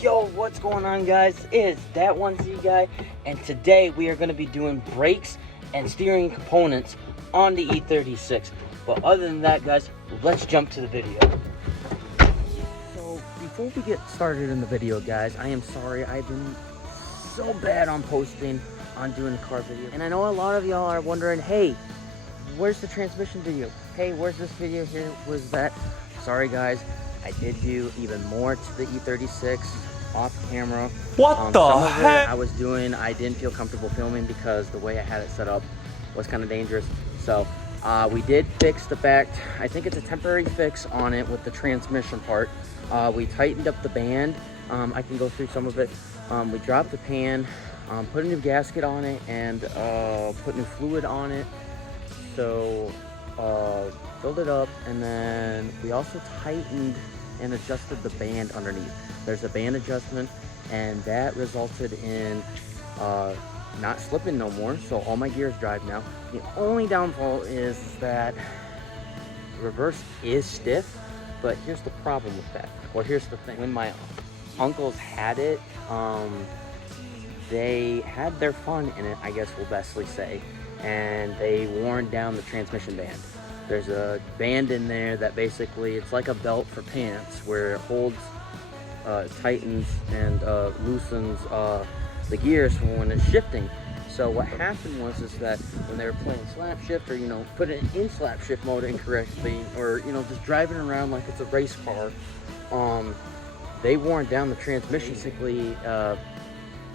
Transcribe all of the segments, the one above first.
Yo, what's going on, guys? It's that one Z guy, and today we are going to be doing brakes and steering components on the E36. But other than that, guys, let's jump to the video. So before we get started in the video, guys, I am sorry I've been so bad on posting, on doing a car video, and I know a lot of y'all are wondering, hey, where's the transmission video? Hey, where's this video here? Was that? Sorry, guys. I did do even more to the E36 off camera. What the some heck? of it I was doing, I didn't feel comfortable filming because the way I had it set up was kind of dangerous. So we did fix the fact, I think it's a temporary fix on it with the transmission part. We tightened up the band. I can go through some of it. We dropped the pan, put a new gasket on it, and put new fluid on it. So filled it up, and then we also tightened and adjusted the band underneath. There's a band adjustment, and that resulted in not slipping no more, so all my gears drive now. The only downfall is that reverse is stiff, but here's the problem with that. Well, here's the thing. When my uncles had it, they had their fun in it, I guess we'll bestly say, and they worn down the transmission band. There's a band in there that basically, it's like a belt for pants where it holds, tightens and loosens the gears when it's shifting. So what happened was that when they were playing slap shift, or put it in slap shift mode incorrectly, or just driving around like it's a race car, they worn down the transmission, basically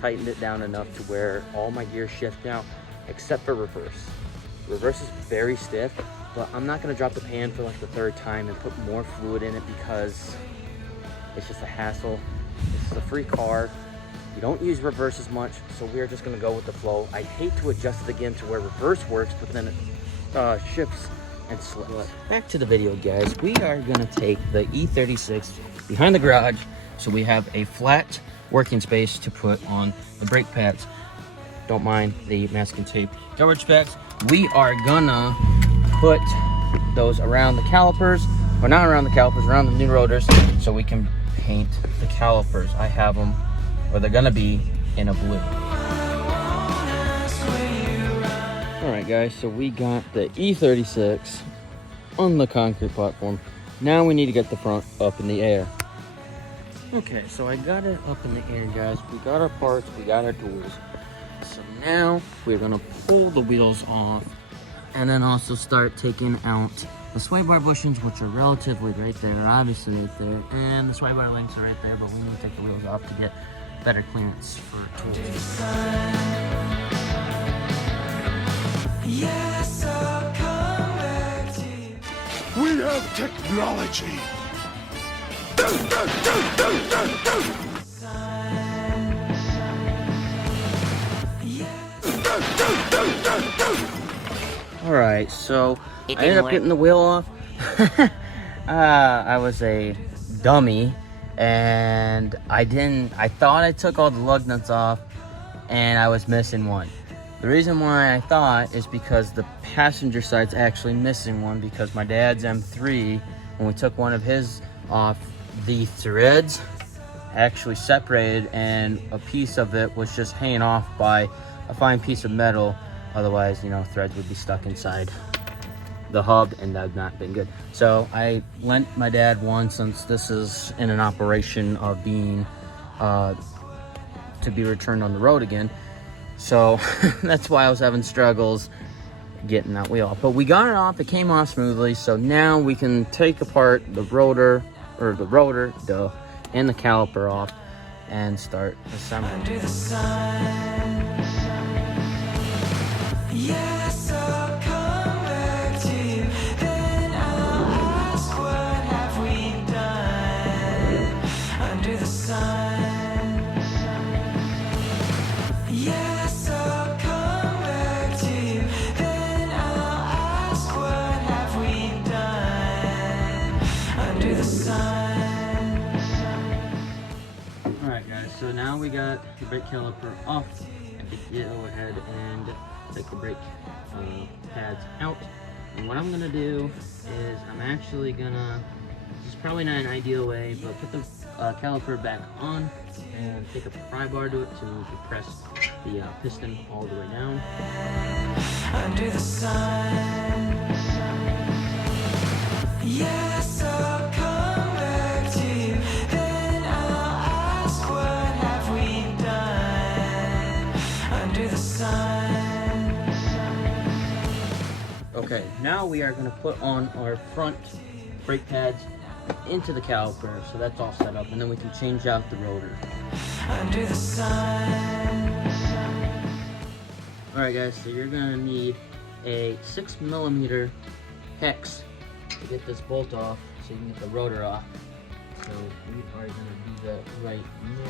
tightened it down enough to where all my gears shift now, except for reverse. Reverse is very stiff, but I'm not gonna drop the pan for like the third time and put more fluid in it because it's just a hassle. This is a free car. You don't use reverse as much, so we're just gonna go with the flow. I'd hate to adjust it again to where reverse works, but then it shifts and slips. Back to the video, guys. We are gonna take the E36 behind the garage, so we have a flat working space to put on the brake pads. Don't mind the masking tape coverage packs. We are gonna put those around the calipers, or not around the calipers, around the new rotors, so we can paint the calipers. I have them, or they're gonna be in a blue. All right, guys, so we got the E36 on the concrete platform. Now we need to get the front up in the air. Okay, so I got it up in the air, guys. We got our parts, we got our tools. So now we're gonna pull the wheels off, and then also start taking out the sway bar bushings, which are relatively right there, obviously right there, and the sway bar links are right there, but we need to take the wheels off to get better clearance for tools. Yes, I'll come back to you. We have technology. All right, so I ended up getting the wheel off. I was a dummy, and I thought I took all the lug nuts off, and I was missing one. The reason why I thought is because the passenger side's actually missing one, because my dad's M3, when we took one of his off, the threads actually separated, and a piece of it was just hanging off by a fine piece of metal. Otherwise, threads would be stuck inside the hub, and that would not been good. So I lent my dad one, since this is in an operation of being to be returned on the road again. So that's why I was having struggles getting that wheel off. But we got it off, it came off smoothly. So now we can take apart the rotor, and the caliper off, and start assembling. Under the sun. Yes, I'll come back to you. Then I'll ask, what have we done under the sun? Yes, I'll come back to you. Then I'll ask, what have we done under the sun? All right, guys. So now we got the brake caliper off. I think go ahead and take the brake pads out. And what I'm gonna do is I'm actually gonna, this is probably not an ideal way, but put the caliper back on and take a pry bar to it to depress the piston all the way down. Under the sun. Yes, I'll come back to you. Then I'll ask, what have we done under the sun? Okay, now we are going to put on our front brake pads into the caliper, so that's all set up, and then we can change out the rotor. Under the sun. Alright guys, so you're going to need a 6mm hex to get this bolt off so you can get the rotor off. So we are going to do that right now.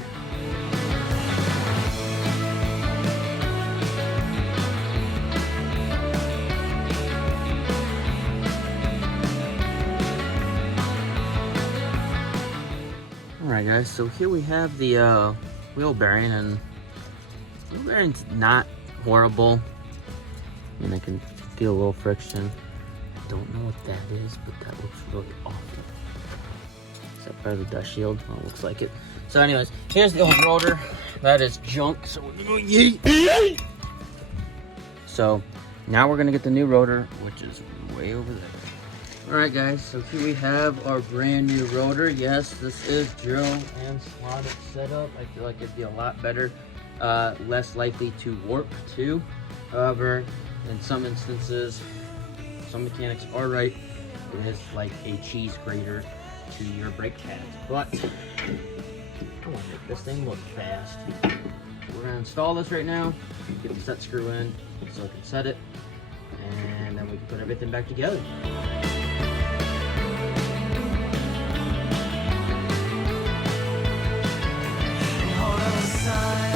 Alright guys, so here we have the wheel bearing, and wheel bearing's not horrible. I mean, I can feel a little friction. I don't know what that is, but that looks really awful. Is that part of the dust shield? Oh, it looks like it. So anyways, here's the old rotor. That is junk, so we're gonna yeet. So now we're gonna get the new rotor, which is way over there. Alright guys, so here we have our brand new rotor. Yes, this is drill and slotted setup. I feel like it'd be a lot better, less likely to warp too. However, in some instances, some mechanics are right. It is like a cheese grater to your brake pads. But I want to make this thing look fast. We're gonna install this right now, get the set screw in so I can set it, and then we can put everything back together. Hold on the sun.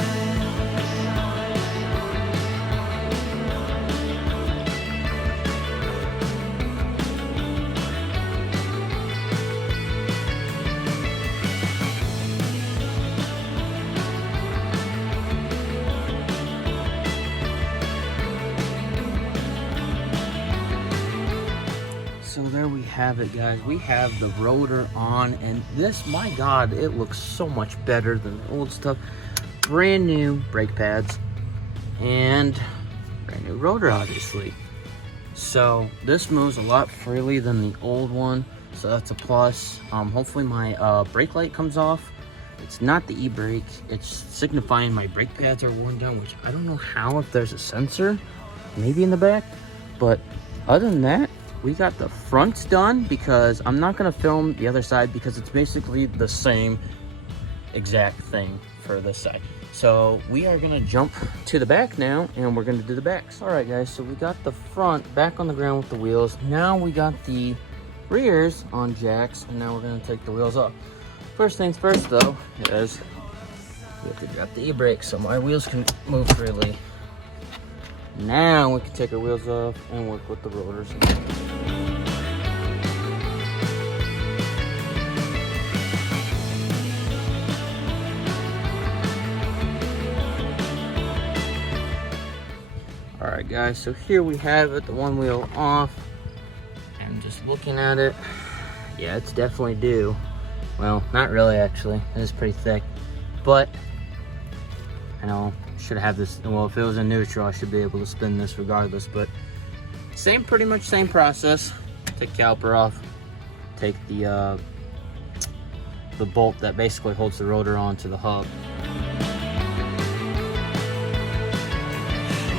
So there we have it, guys. We have the rotor on, and this, my God, it looks so much better than the old stuff. Brand new brake pads and brand new rotor, obviously. So this moves a lot freely than the old one, so that's a plus. Hopefully my brake light comes off. It's not the e-brake, it's signifying my brake pads are worn down, which I don't know how, if there's a sensor maybe in the back. But other than that, we got the fronts done, because I'm not going to film the other side because it's basically the same exact thing for this side. So we are going to jump to the back now, and we're going to do the backs. All right, guys, so we got the front back on the ground with the wheels. Now we got the rears on jacks, and now we're going to take the wheels off. First things first, though, is we have to drop the e-brake so my wheels can move freely. Now we can take our wheels off and work with the rotors. Alright guys, so here we have it, the one wheel off. And just looking at it, yeah, it's definitely due. Well, not really actually, it is pretty thick. But, I know, should have this, well, if it was in neutral, I should be able to spin this regardless, but pretty much same process. Take caliper off, take the bolt that basically holds the rotor onto the hub.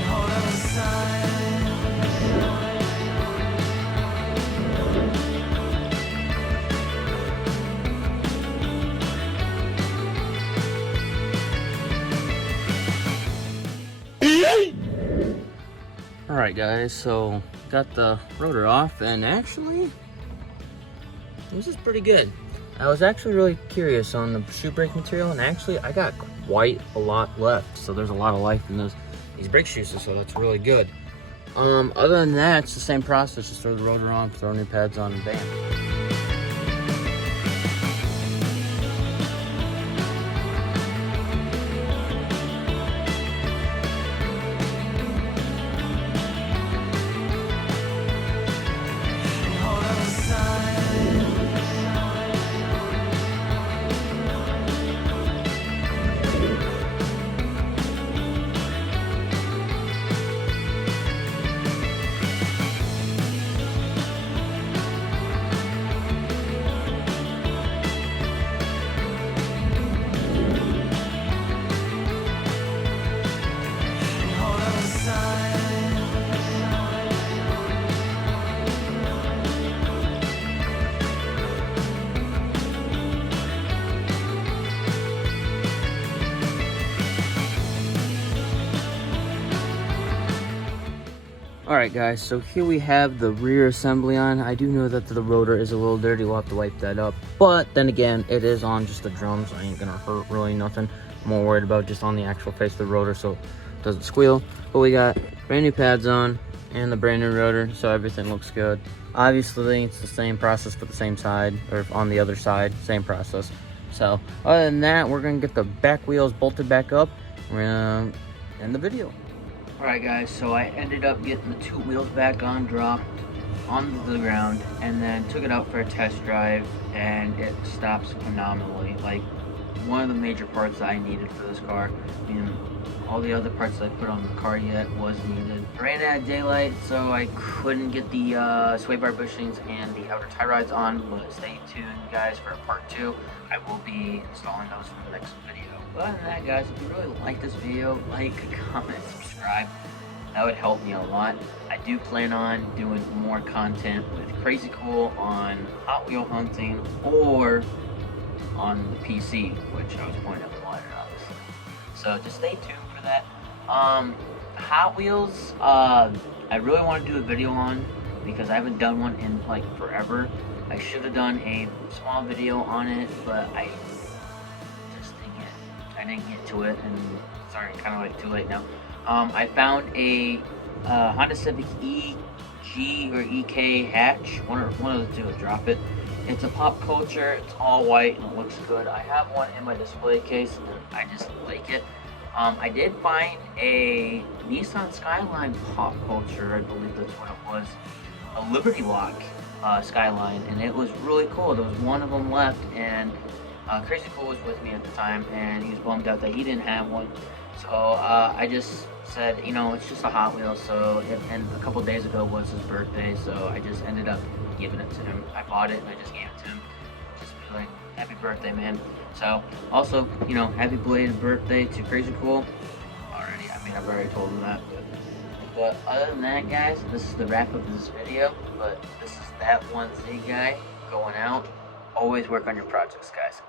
Hold on the sun. Alright guys, so got the rotor off, and actually this is pretty good. I was actually really curious on the shoe brake material, and actually I got quite a lot left, so there's a lot of life in these brake shoes, so that's really good. Other than that, it's the same process. Just throw the rotor on, throw new pads on, and bam. Hold on the sun. Alright guys, so here we have the rear assembly on. I do know that the rotor is a little dirty, we'll have to wipe that up. But then again, it is on just the drum, so I ain't gonna hurt really nothing. I'm more worried about just on the actual face of the rotor so it doesn't squeal. But we got brand new pads on and the brand new rotor, so everything looks good. Obviously, it's the same process for the same side, or on the other side, same process. So, other than that, we're gonna get the back wheels bolted back up. We're gonna end the video. Alright guys, so I ended up getting the 2 wheels back on, dropped onto the ground, and then took it out for a test drive, and it stops phenomenally. Like, one of the major parts that I needed for this car. I mean, all the other parts that I put on the car yet was needed. I ran out of daylight, so I couldn't get the sway bar bushings and the outer tie rods on, but stay tuned guys for part 2. I will be installing those in the next video. But other than that guys, if you really like this video, like, comment, subscribe. That would help me a lot. I do plan on doing more content with Crazy Cool on Hot Wheel hunting or on the PC, which I was pointing out the lighter obviously. So just stay tuned for that. Hot Wheels, I really want to do a video on because I haven't done one in like forever. I should have done a small video on it, but I didn't get to it, and sorry, kind of like too late now. I found a Honda Civic EG or EK hatch, one of the two. Drop it. It's a pop culture. It's all white and it looks good. I have one in my display case, and I just like it. I did find a Nissan Skyline pop culture. I believe that's what it was. A Liberty Lock Skyline, and it was really cool. There was one of them left, and Crazy Cool was with me at the time, and he was bummed out that he didn't have one. So I just said, you know, it's just a Hot Wheel. So and a couple days ago was his birthday, so I just ended up giving it to him. I bought it and I just gave it to him. Just be like, happy birthday, man. So also, you know, happy belated birthday to Crazy Cool. Already, I mean, I've already told him that. But other than that, guys, this is the wrap of this video. But this is that one Z guy going out. Always work on your projects, guys.